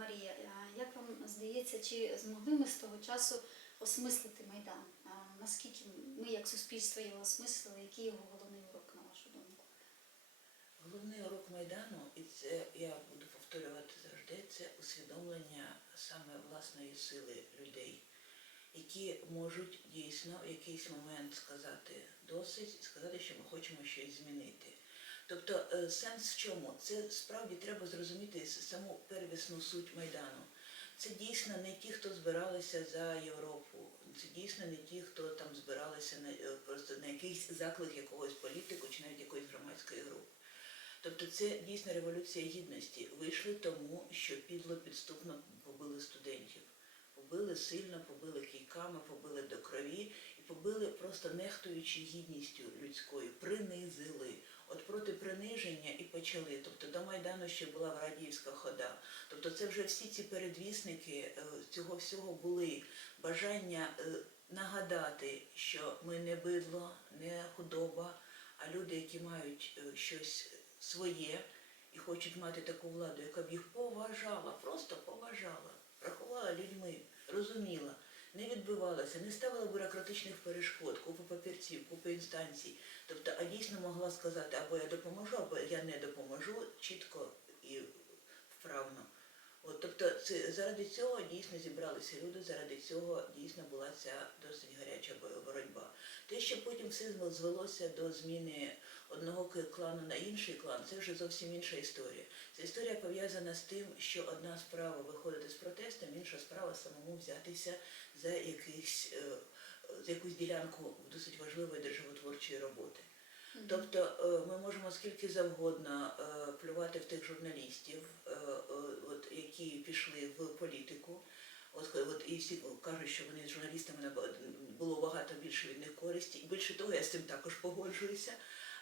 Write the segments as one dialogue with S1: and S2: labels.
S1: Марія, як вам здається, чи змогли ми з того часу осмислити Майдан? Наскільки ми як суспільство його осмислили? Який його головний урок, на вашу думку?
S2: Головний урок Майдану, і це я буду повторювати завжди, це усвідомлення саме власної сили людей, які можуть дійсно в якийсь момент сказати досить і сказати, що ми хочемо щось змінити. Тобто е, сенс в чому? Це справді треба зрозуміти саму первісну суть Майдану. Це дійсно не ті, хто збиралися за Європу, це дійсно не ті, хто там збиралися на е, просто на якийсь заклик якогось політику чи навіть якоїсь громадської групи. Тобто це дійсно революція гідності. Вийшли тому, що підло підступно побили студентів. Побили сильно, побили кійками, побили до крові і побили просто нехтуючи гідністю людською, принизили. От проти приниження і почали. Тобто до Майдану ще була Врадіївська хода. Тобто це вже всі ці передвісники е, цього всього були бажання е, нагадати, що ми не бидло, не худоба, а люди, які мають е, щось своє і хочуть мати таку владу, яка б їх поважала, просто поважала, рахувала людьми, розуміла, не відбивалася, не ставила бюрократичних перешкод, купу папірців, купу інстанцій. Тобто, а дійсно могла сказати, або я допоможу, або я не допоможу чітко і вправно. От, тобто це, заради цього дійсно зібралися люди, заради цього дійсно була ця досить гаряча боротьба. Те, що потім все звелося до зміни одного клану на інший клан, це вже зовсім інша історія. Ця історія пов'язана з тим, що одна справа виходити з протестом, інша справа самому взятися за якийсь, е, за якусь ділянку досить важливої державотворчої роботи. Тобто е, ми можемо скільки завгодно е, плювати в тих журналістів, от, які пішли в політику. От, от і всі кажуть, що вони з журналістами було багато більше від них користі. І більше того, я з цим також погоджуюся.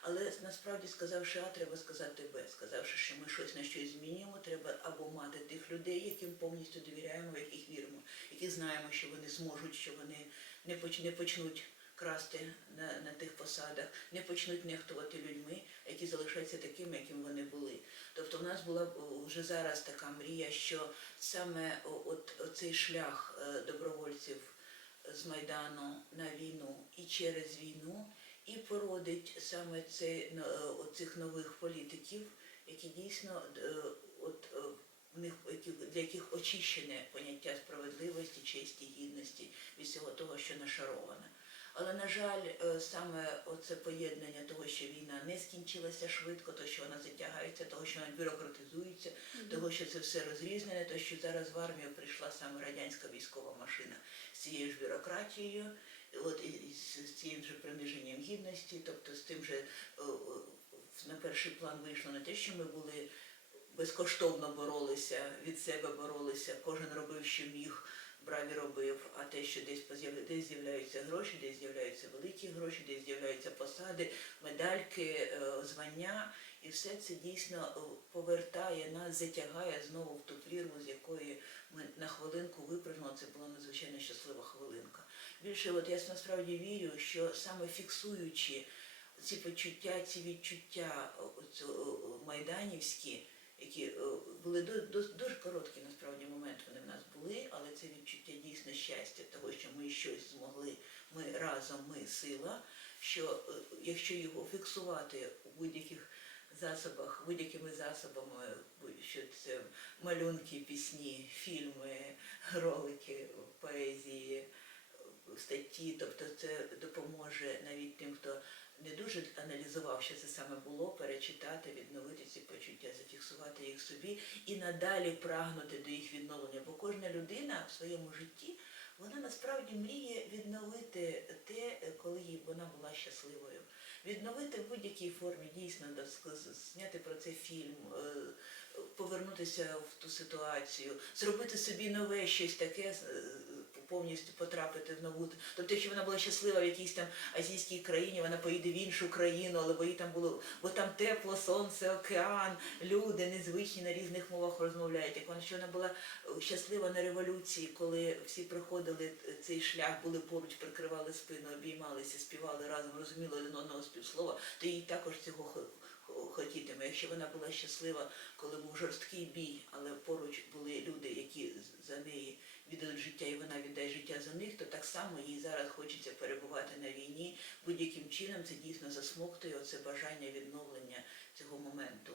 S2: Але насправді сказавши А, треба сказати Б. Сказавши, що ми щось на щось змінюємо, треба або мати тих людей, яким повністю довіряємо, в яких віримо, які знаємо, що вони зможуть, що вони не поч- не почнуть красти на, на тих посадах, не почнуть нехтувати людьми, які залишаться такими, яким вони були. Тобто в нас була вже зараз така мрія, що саме о- от цей шлях е, добровольців з Майдану на війну і через війну і породить саме цей, е, оцих нових політиків, які дійсно е, от, е, в них, для яких очищене поняття справедливості, честі, гідності від всього того, що нашароване. Але, на жаль, саме оце поєднання того, що війна не скінчилася швидко, то що вона затягається, того, що вона бюрократизується, того, що це все розрізнене, то що зараз в армію прийшла саме радянська військова машина з цією ж бюрократією, от з цим же приниженням гідності, тобто з тим же е, е, на перший план вийшло не те, що ми були безкоштовно боролися, від себе боролися, кожен робив, що міг, брав і робив, а те, що десь десь з'являються гроші, десь з'являються великі гроші, десь з'являються посади, медальки, е, звання, і все це дійсно повертає нас, затягає знову в ту прірву, з якої ми на хвилинку випрыгнули. Це була надзвичайно щаслива хвилинка. Більше, от я насправді вірю, що саме фіксуючи ці почуття, ці відчуття майданівські, які були дуже короткі насправді момент вони в нас були, але це відчуття дійсно щастя, того, що ми щось змогли, ми разом, ми сила. Що е, якщо його фіксувати у будь-яких засобах, будь-якими засобами, що це малюнки, пісні, фільми, ролики, поезії, статті, тобто це допоможе навіть тим, хто не дуже аналізував, що це саме було, перечитати, відновити ці почуття, зафіксувати їх собі і надалі прагнути до їх відновлення. Бо кожна людина в своєму житті вона насправді мріє відновити те, коли вона була щасливою. Відновити в будь-якій формі дійсно зняти про це фільм, е, повернутися в ту ситуацію, зробити собі нове щось таке, повністю потрапити в нову. Тобто, якщо вона була щаслива в якійсь там азійській країні, вона поїде в іншу країну, але бо їй там було, бо там тепло, сонце, океан, люди незвичні на різних мовах розмовляють. Як вона що вона була е, щаслива на революції, коли всі приходили е, цей шлях, були поруч, прикривали спину, обіймалися, співали разом, розуміли один одного співслова, то їй також цього хо- хо- хотітиме. Якщо вона була щаслива, коли був жорсткий бій, але поруч були люди, віддадуть життя і вона віддає життя за них, то так само їй зараз хочеться перебувати на війні. Будь-яким чином це дійсно засмоктує оце бажання відновлення цього моменту.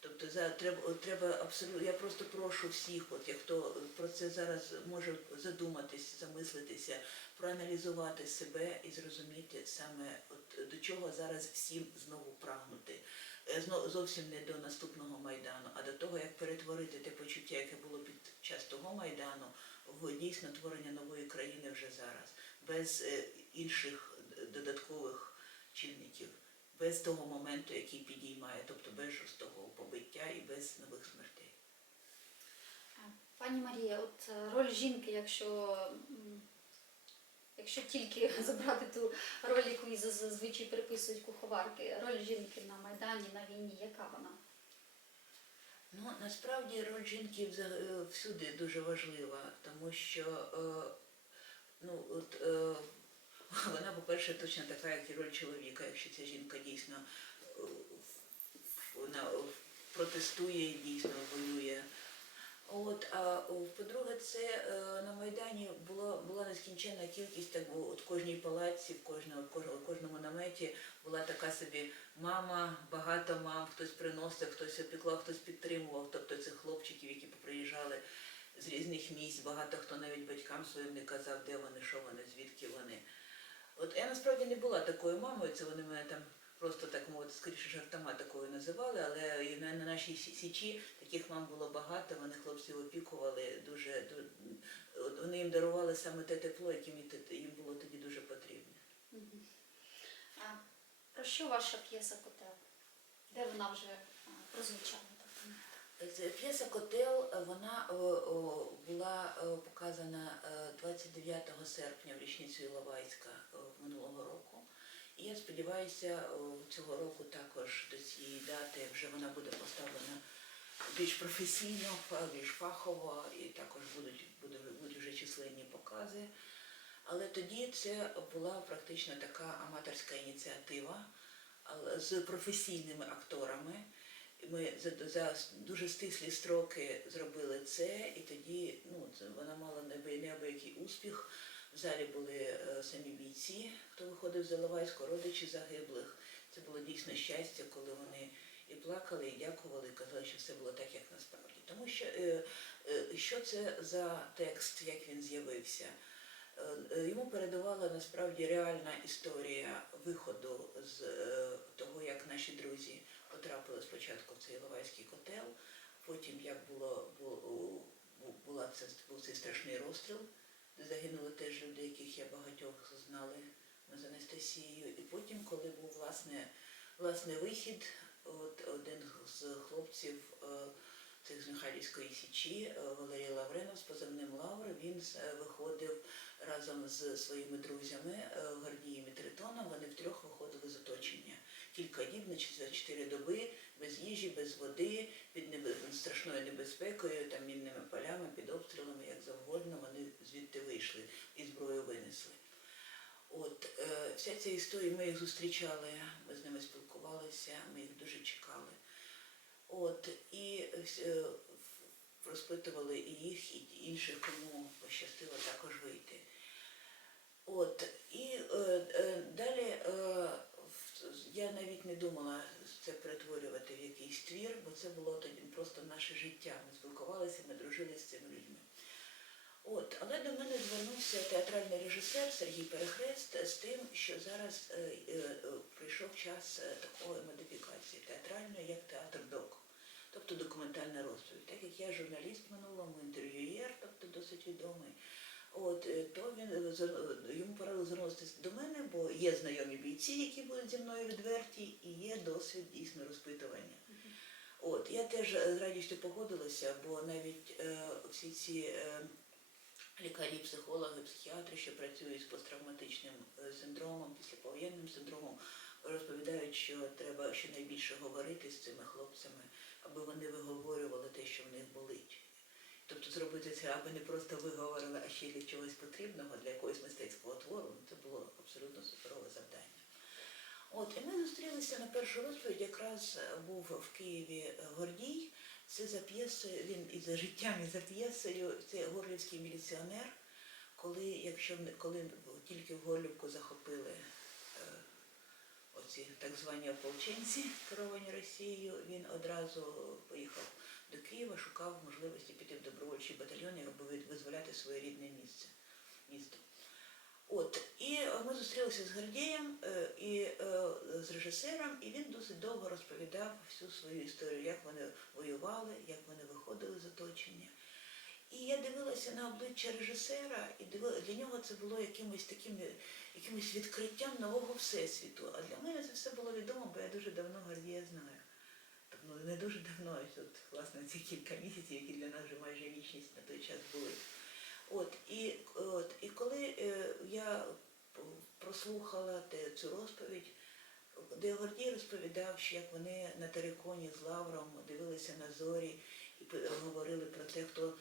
S2: Тобто за треба треба абсолютно. Я просто прошу всіх, от як хто про це зараз може задуматись, замислитися, проаналізувати себе і зрозуміти саме от до чого зараз всім знову прагнути. Е, зно- зовсім не до наступного майдану, а до того, як перетворити те почуття, яке було під час того майдану, дійсно творення нової країни вже зараз, без е, інших додаткових чинників, без того моменту, який підіймає, тобто без жорстокого побиття і без нових смертей.
S1: Пані Марія, от е, роль жінки, якщо, якщо тільки забрати ту роль, яку зазвичай приписують куховарки, роль жінки на Майдані, на війні, яка вона?
S2: Ну, насправді роль жінки е, всюди дуже важлива, тому що е, ну, от, е, вона, по-перше, точно така, як і роль чоловіка, якщо ця жінка дійсно вона протестує, дійсно воює. От, а по-друге, це е, на Майдані була, була нескінченна кількість, так от кожній палаці, в кожному, кожному наметі була така собі мама, багато мам, хтось приносив, хтось опікла, хтось підтримував. Тобто цих хлопчиків, які приїжджали з різних місць, багато хто навіть батькам своїм не казав, де вони, що вони, звідки вони. От я насправді не була такою мамою, це вони мене там просто так мовити, скоріше жартома такою називали, але і на, на нашій січі таких мам було багато, вони хлопців опікували дуже, ду- от вони їм дарували саме те тепло, яке їм було тоді дуже потрібне.
S1: А, про що ваша п'єса Котел? Де вона вже прозвучала? Тобто,
S2: П'єса Котел е, вона о, о, була е, показана е, 29 серпня в річницю Іловайська е, минулого року. Я сподіваюся, цього року також до цієї дати вже вона буде поставлена більш професійно, більш фахово, і також будуть, будуть, будуть вже численні покази. Але тоді це була практично така аматорська ініціатива з професійними акторами. Ми за, за дуже стислі строки зробили це, і тоді ну, вона мала неабиякий успіх. Залі були е, самі бійці, хто виходив з Іловайського, родичі загиблих. Це було дійсно щастя, коли вони і плакали, і дякували, і казали, що все було так, як насправді. Тому що е, е, що це за текст, як він з'явився? Йому передавала насправді реальна історія виходу з того, як наші друзі потрапили спочатку в цей Іловайський котел, потім як було, бу- бу- була це, був цей страшний розстріл, загинули теж люди, яких я багатьох знали з Анастасією. І потім, коли був власне, власне вихід, от один з хлопців. е, цих з Михайлівської січі е, Валерій Лавренов з позивним Лавр. Він е, виходив разом з своїми друзями Гордієм і Тритоном. Вони втрьох виходили з оточення. Кілька діб, за чотири доби, без їжі, без води, під небе- страшною небезпекою, там мінними полями, під обстрілами, як завгодно, вони звідти вийшли і зброю винесли. От е, вся ця історія, ми їх зустрічали, ми з ними спілкувалися, ми їх дуже чекали. От, і е, розпитували і їх, і інших, кому пощастило також вийти. От, і е, е, далі е, я навіть не думала це перетворювати в якийсь твір, бо це було тоді просто наше життя. Ми спілкувалися, ми дружили з цими людьми. От, але до мене звернувся театральний режисер Сергій Перехрест з тим, що зараз е, е, е, прийшов час е, такої модифікації театральної, як театр док, тобто документальна розповідь. Так як я журналіст в минулому, інтерв'юєр, тобто досить відомий. От е, то він е, зер- йому порадили звернутися до мене, бо є знайомі бійці, які будуть зі мною відверті, і є досвід дійсно розпитування. От я теж е, з радістю погодилася, бо навіть е, всі ці е, лікарі, психологи, психіатри, що працюють з посттравматичним е, синдромом, післяповоєнним синдромом, розповідають, що треба щонайбільше говорити з цими хлопцями, аби вони виговорювали те, що в них болить. Тобто зробити це, аби не просто виговорили, а ще для чогось потрібного, для якогось мистецького твору, ну, це було абсолютно суперове завдання. От, і ми зустрілися на першу розповідь, якраз е, був в Києві е, Гордій. Це за п'єсою, він і за життям, і за п'єсою, це горлівський міліціонер, коли, якщо коли тільки в Горлівку захопили е, оці так звані ополченці, керовані Росією, він одразу поїхав до Києва, шукав можливості піти в добровольчий батальйон, аби визволяти своє рідне місце, місто. От, і ми зустрілися з Гордієм е, і е, з режисером, і він досить довго розповідав всю свою історію, як вони воювали, як вони виходили з оточення. І я дивилася на обличчя режисера, і дивила, для нього це було якимось таким е, якимось відкриттям нового всесвіту. А для мене це все було відомо, бо я дуже давно Гордія знаю. Ну, не дуже давно, от, власне, ці кілька місяців, які для нас вже майже вічність на той час були. От, і, от, і коли е, я прослухала цю розповідь, де Гордій розповідав, що як вони на териконі з Лавром дивилися на зорі і говорили про те, хто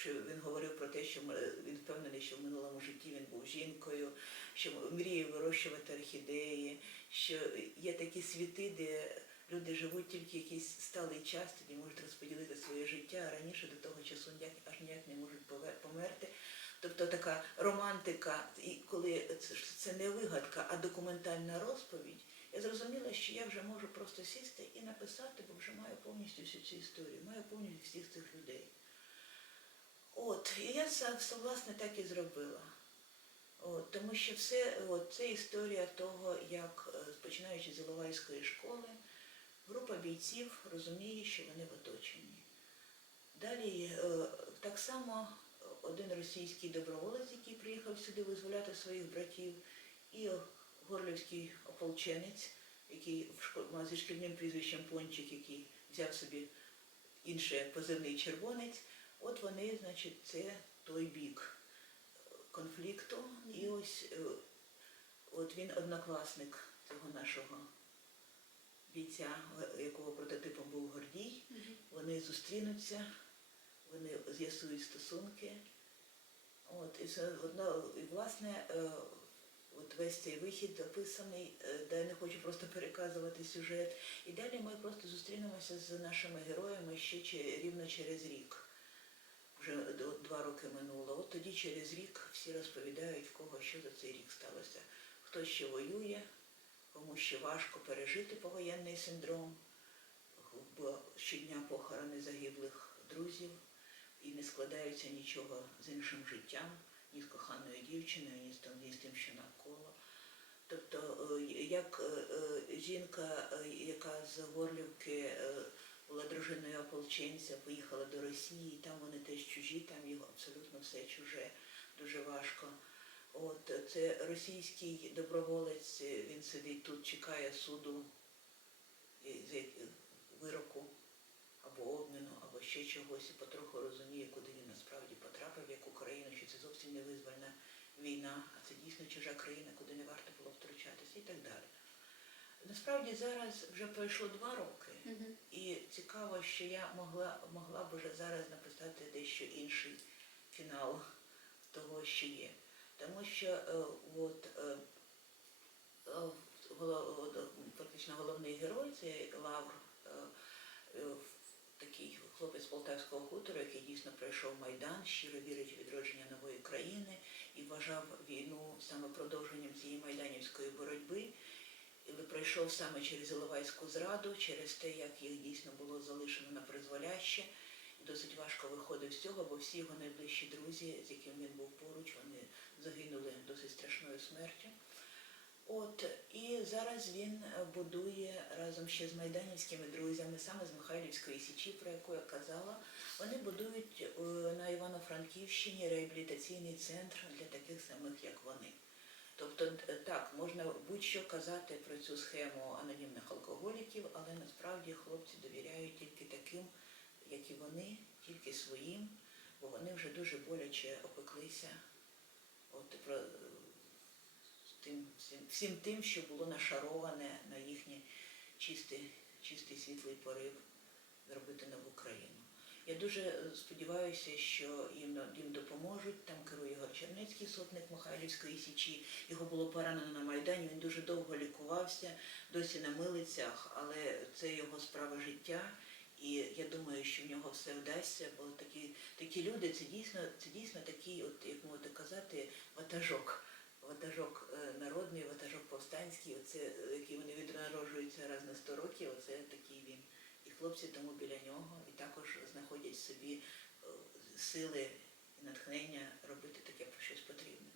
S2: що він говорив про те, що він впевнений, що в минулому житті він був жінкою, що мріяв вирощувати орхідеї, що є такі світи, де люди живуть тільки якийсь сталий час, тоді можуть розподілити своє життя, а раніше до того часу ніяк, аж ніяк не можуть померти. Тобто така романтика, і коли це, не вигадка, а документальна розповідь, я зрозуміла, що я вже можу просто сісти і написати, бо вже маю повністю всю цю історію, маю повністю всіх цих людей. От, і я це, власне так і зробила. От, тому що все, от, це історія того, як, е, починаючи з Іловайської школи, група бійців розуміє, що вони в оточенні. Далі е, так само один російський доброволець, який приїхав сюди визволяти своїх братів, і горлівський ополченець, який зі шкільним прізвищем Пончик, який взяв собі інше позивний червонець. От вони, значить, це той бік конфлікту. І ось е, от він однокласник цього нашого бійця, е, якого прототипом був Гордій. Вони зустрінуться, вони з'ясують стосунки. От, і, це одно, і власне, е, от весь цей вихід описаний, е, де я не хочу просто переказувати сюжет. І далі ми просто зустрінемося з нашими героями ще чи, рівно через рік. Вже до- два роки минуло. От тоді через рік всі розповідають, в кого що за цей рік сталося. Хто ще воює, кому ще важко пережити повоєнний синдром, бо щодня похорони загиблих друзів і не складається нічого з іншим життям, ні з коханою дівчиною, ні з тим, ні з тим, що навколо. Тобто, е, як е, е, жінка, яка з Горлівки була дружиною ополченця, поїхала до Росії, там вони теж чужі, там його абсолютно все чуже, дуже важко. От це російський доброволець, він сидить тут, чекає суду вироку або обміну, або ще чогось, і потроху розуміє, куди він насправді потрапив, яку країну, що це зовсім не визвольна війна, а це дійсно чужа країна, куди не варто було втручатися і так далі. Насправді зараз вже пройшло два роки, і цікаво, що я могла, могла б вже зараз написати дещо інший фінал того, що є. Тому що е, от, е, е, голо- головний герой це Лавр, такий хлопець Полтавського хутору, який дійсно пройшов Майдан, щиро вірить у відродження нової країни і вважав війну саме продовженням цієї майданівської боротьби. Пройшов саме через Іловайську зраду, через те, як їх дійсно було залишено на призволяще. Досить важко виходив з цього, бо всі його найближчі друзі, з яким він був поруч, вони загинули досить страшною смертю. От і зараз він будує разом ще з майданівськими друзями, саме з Михайлівської січі, про яку я казала. Вони будують е, на Івано-Франківщині реабілітаційний центр для таких самих, як вони. Тобто, е, так, можна будь-що казати про цю схему анонімних алкоголіків, але насправді хлопці довіряють тільки таким, як і вони, тільки своїм, бо вони вже дуже боляче опеклися от, про, е, тим, всім, всім тим, що було нашароване на їхній чистий, чистий світлий порив зробити нову країну. Я дуже е, сподіваюся, що їм, їм допоможуть. Там керує Ігор Чернецький, сотник Михайлівської січі. Його було поранено на Майдані. Він дуже довго лікувався, досі на милицях, але це його справа життя. І я думаю, що в нього все вдасться, бо такі, такі люди це дійсно, це дійсно такий, от як можна казати, ватажок. Ватажок е, народний, ватажок повстанський, оце, який вони віднароджуються раз на 100 років, оце такий він. І хлопці тому біля нього і також знаходять собі е, сили і натхнення робити таке щось потрібне.